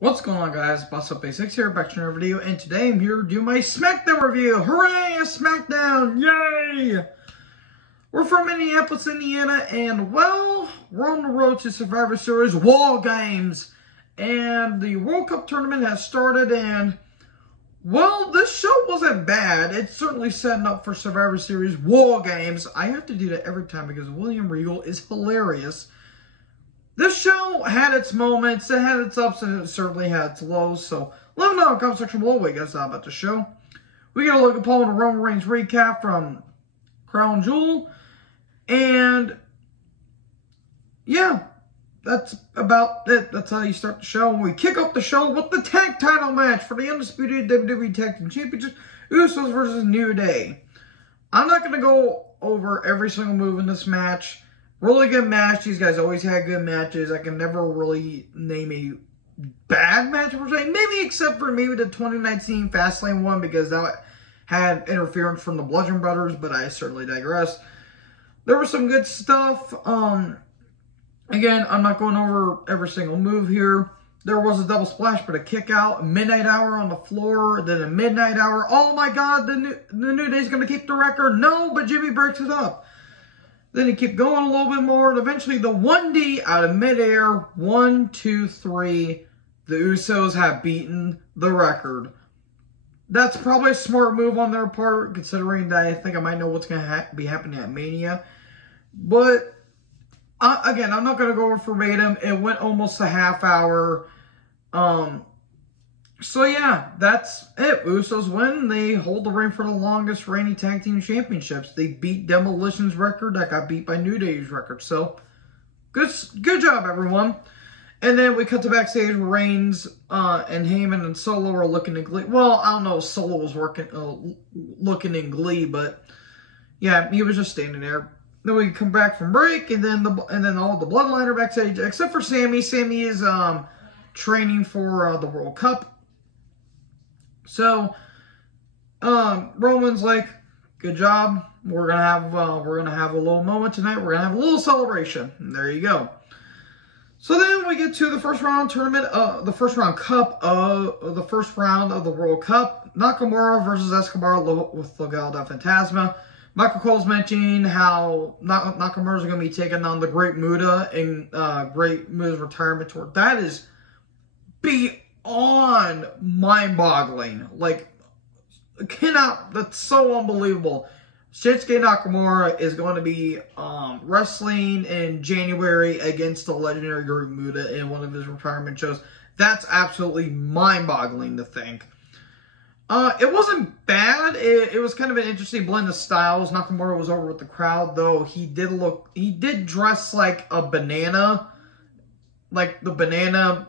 What's going on, guys? Boss Up Basics here, back to another video, and today I'm here to do my Smackdown review. Hooray, a Smackdown! Yay! We're from Indianapolis, Indiana, and, well, we're on the road to Survivor Series War Games. And the World Cup tournament has started, and, well, this show wasn't bad. It's certainly setting up for Survivor Series War Games. I have to do that every time because William Regal is hilarious. This show had its moments, it had its ups, and it certainly had its lows. So, let me know in the comment section below what you guys thought about the show. We got a Logan Paul and a Roman Reigns recap from Crown Jewel. And, yeah, that's about it. That's how you start the show. And we kick off the show with the tag title match for the undisputed WWE Tag Team Championship, Usos versus New Day. I'm not going to go over every single move in this match. Really good match. These guys always had good matches. I can never really name a bad match per se. Maybe except for maybe the 2019 Fastlane one because that had interference from the Bludgeon Brothers, but I certainly digress. There was some good stuff. Again, I'm not going over every single move here. There was a double splash, but a kick out, a midnight hour on the floor, then a midnight hour. Oh my God, the New Day's going to keep the record. No, but Jimmy breaks it up. Then he kept going a little bit more, and eventually the 1D out of midair, 1, 2, 3, the Usos have beaten the record. That's probably a smart move on their part, considering that I think I might know what's going to be happening at Mania. But, again, I'm not going to go over verbatim. It went almost a half hour. So, yeah, that's it. Usos win. They hold the reign for the longest reigning tag team championships. They beat Demolition's record that got beat by New Day's record. So, good job, everyone. And then we cut to backstage where Reigns and Heyman and Solo are looking in glee. Well, I don't know if Solo was looking in glee, but yeah, he was just standing there. Then we come back from break, and then all the Bloodline are backstage, except for Sammy. Sammy is training for the World Cup. So, Roman's like, good job. We're gonna have a little moment tonight. We're gonna have a little celebration. And there you go. So then we get to the first round tournament, the first round of the World Cup. Nakamura versus Escobar with Legado del Fantasma. Michael Cole's mentioning how Nakamura's going to be taking on the Great Muta in Great Muta's retirement tour. That is beyond mind-boggling. Like, that's so unbelievable. Shinsuke Nakamura is going to be wrestling in January against the legendary Great Muta in one of his retirement shows. That's absolutely mind-boggling to think. It wasn't bad. It was kind of an interesting blend of styles. Nakamura was over with the crowd, though he did dress like a banana. Like, the banana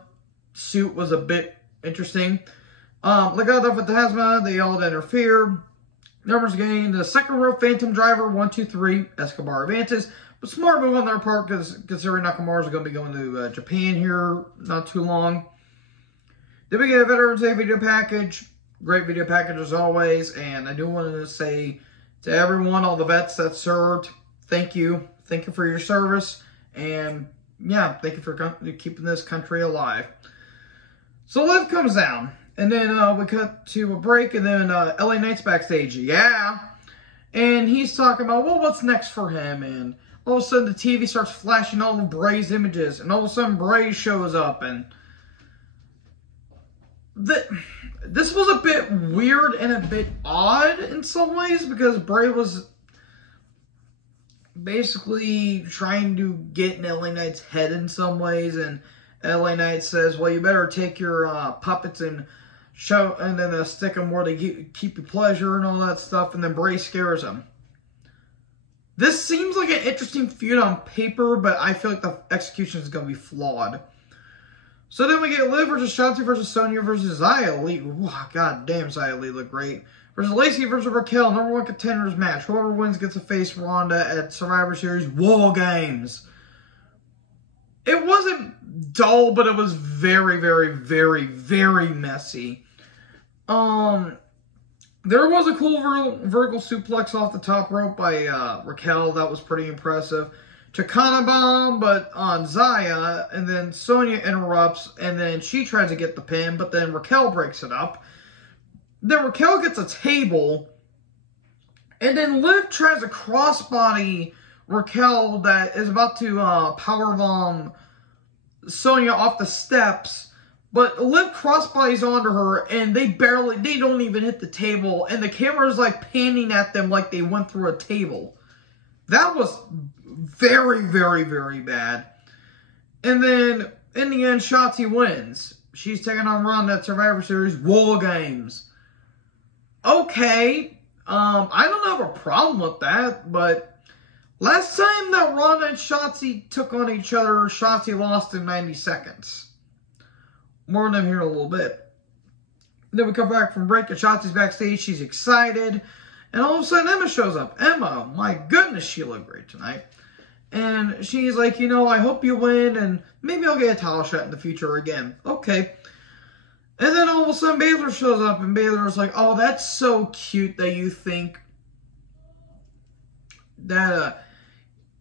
suit was a bit interesting. Legado del Fantasma, they all interfere. Numbers gained. The second row Phantom Driver, 1, 2, 3. Escobar advances. But smart move on their part, because considering Nakamura's going to be going to Japan here not too long. Then we get a Veterans Day video package. Great video package as always. And I do want to say to everyone, all the vets that served, thank you. Thank you for your service. And yeah, thank you for keeping this country alive. So Liv comes down. And then we cut to a break, and then LA Knight's backstage. Yeah. And he's talking about, well, what's next for him? And all of a sudden, the TV starts flashing all of Bray's images. And all of a sudden, Bray shows up. And this was a bit weird and a bit odd in some ways, because Bray was basically trying to get in LA Knight's head in some ways. And LA Knight says, well, you better take your puppets and then stick them where they keep you pleasure and all that stuff. And then Bray scares him. This seems like an interesting feud on paper, but I feel like the execution is going to be flawed. So then we get Liv versus Shotzi versus Sonya versus Xia Li. Wow, God damn, Xia Li looked great. Versus Lacey versus Raquel, #1 contenders match. Whoever wins gets to face Ronda at Survivor Series War Games. It wasn't dull, but it was very, very, very, very messy. There was a cool vertical suplex off the top rope by Raquel. That was pretty impressive. Chicana bomb, but on Zaya, and then Sonya interrupts, and then she tries to get the pin, but then Raquel breaks it up. Then Raquel gets a table, and then Liv tries to crossbody Raquel that is about to powerbomb Sonya off the steps, but Liv crossbodies onto her, and they don't even hit the table, and the camera's like panning at them like they went through a table. That was very, very, very bad. And then, in the end, Shotzi wins. She's taking on Ronda at Survivor Series War Games. Okay, I don't have a problem with that, but last time that Ronda and Shotzi took on each other, Shotzi lost in 90 seconds. More on them here in a little bit. Then we come back from break, and Shotzi's backstage. She's excited. And all of a sudden, Emma shows up. Emma, my goodness, she looked great tonight. And she's like, you know, I hope you win, and maybe I'll get a title shot in the future again. Okay. And then all of a sudden, Baylor shows up, and Baylor's like, oh, that's so cute that you think that,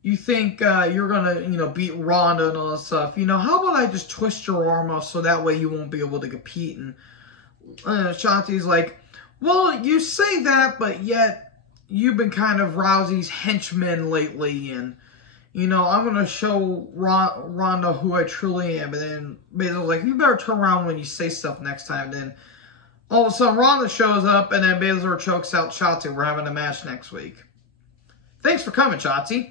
you're gonna, you know, beat Ronda and all that stuff. You know, how about I just twist your arm off so that way you won't be able to compete? And Shotzi's like, well, you say that, but yet you've been kind of Rousey's henchman lately, and, you know, I'm going to show Ronda who I truly am. And then Basil's like, you better turn around when you say stuff next time. Then all of a sudden, Ronda shows up, and then Basil chokes out Shotzi. We're having a match next week. Thanks for coming, Shotzi.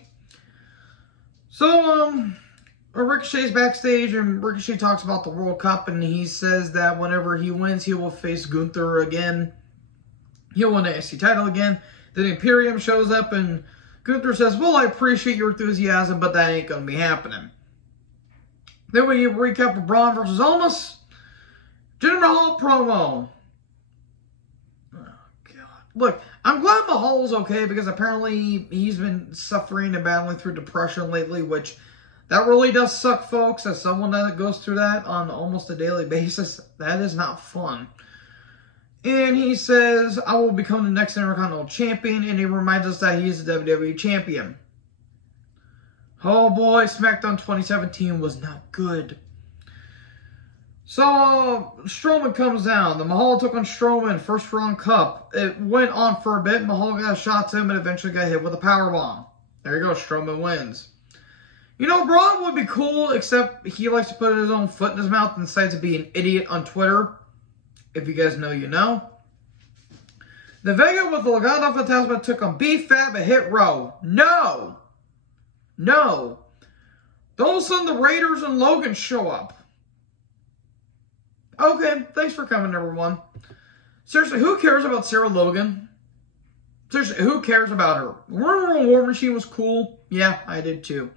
So, Ricochet's backstage, and Ricochet talks about the World Cup, and he says that whenever he wins, he will face Gunther again. He'll win the SC title again. Then Imperium shows up, and Gunther says, well, I appreciate your enthusiasm, but that ain't going to be happening. Then we recap of Braun versus Almas. Jinder Mahal promo. Oh, God. Look, I'm glad Mahal's okay, because apparently he's been suffering and battling through depression lately, which that really does suck, folks. As someone that goes through that on almost a daily basis, that is not fun. And he says, I will become the next Intercontinental Champion, and he reminds us that he is the WWE Champion. Oh boy, SmackDown 2017 was not good. So, Strowman comes down. The Mahal took on Strowman, first round cup. It went on for a bit. Mahal got a shot to him and eventually got hit with a powerbomb. There you go, Strowman wins. You know, Braun would be cool, except he likes to put his own foot in his mouth and decides to be an idiot on Twitter. If you guys know, you know. The Vega with the Legado Fantasma took on B-Fab and Hit Row. No. No. Then all of a sudden the Raiders and Logan show up. Okay, thanks for coming, everyone. Seriously, who cares about Sarah Logan? Seriously, who cares about her? Remember when War Machine was cool? Yeah, I did too.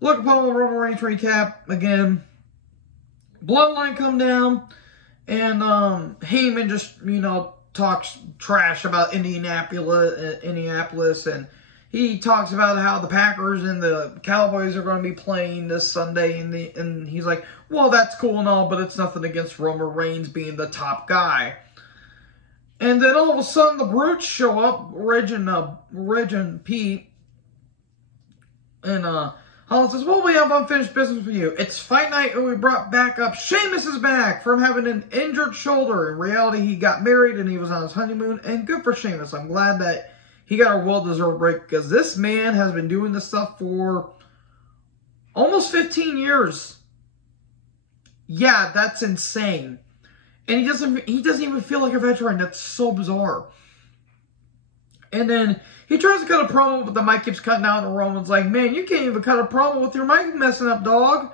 Look upon the Roman Reigns recap again. Bloodline come down. And Heyman just, you know, talks trash about Indianapolis, and he talks about how the Packers and the Cowboys are going to be playing this Sunday, and he's like, well, that's cool and all, but it's nothing against Roman Reigns being the top guy. And then all of a sudden, the Brutes show up, Reg and Pete, and Holland says, well, we have unfinished business with you. It's fight night, and we brought back up Sheamus is back from having an injured shoulder. In reality, he got married, and he was on his honeymoon, and good for Sheamus. I'm glad that he got a well-deserved break, because this man has been doing this stuff for almost 15 years. Yeah, that's insane. And he doesn't even feel like a veteran. That's so bizarre. And then he tries to cut a promo, but the mic keeps cutting out, and Roman's like, man, you can't even cut a promo with your mic messing up, dog.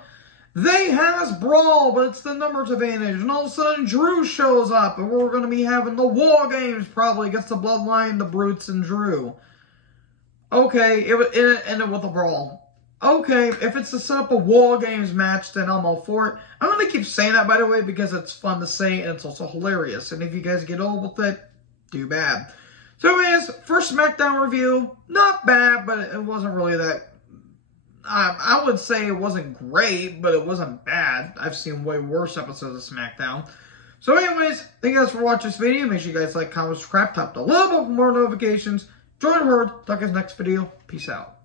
They has brawl, but it's the numbers advantage. And all of a sudden, Drew shows up, and we're going to be having the War Games probably against the Bloodline, the Brutes, and Drew. Okay, it ended with a brawl. Okay, if it's to set up a War Games match, then I'm all for it. I'm going to keep saying that, by the way, because it's fun to say, and it's also hilarious. And if you guys get old with it, too bad. So anyways, first SmackDown review, not bad, but it wasn't really that, I would say it wasn't great, but it wasn't bad. I've seen way worse episodes of SmackDown. So anyways, thank you guys for watching this video. Make sure you guys like, comment, subscribe, tap the little bell for more notifications. Join the herd. Talk guys next video. Peace out.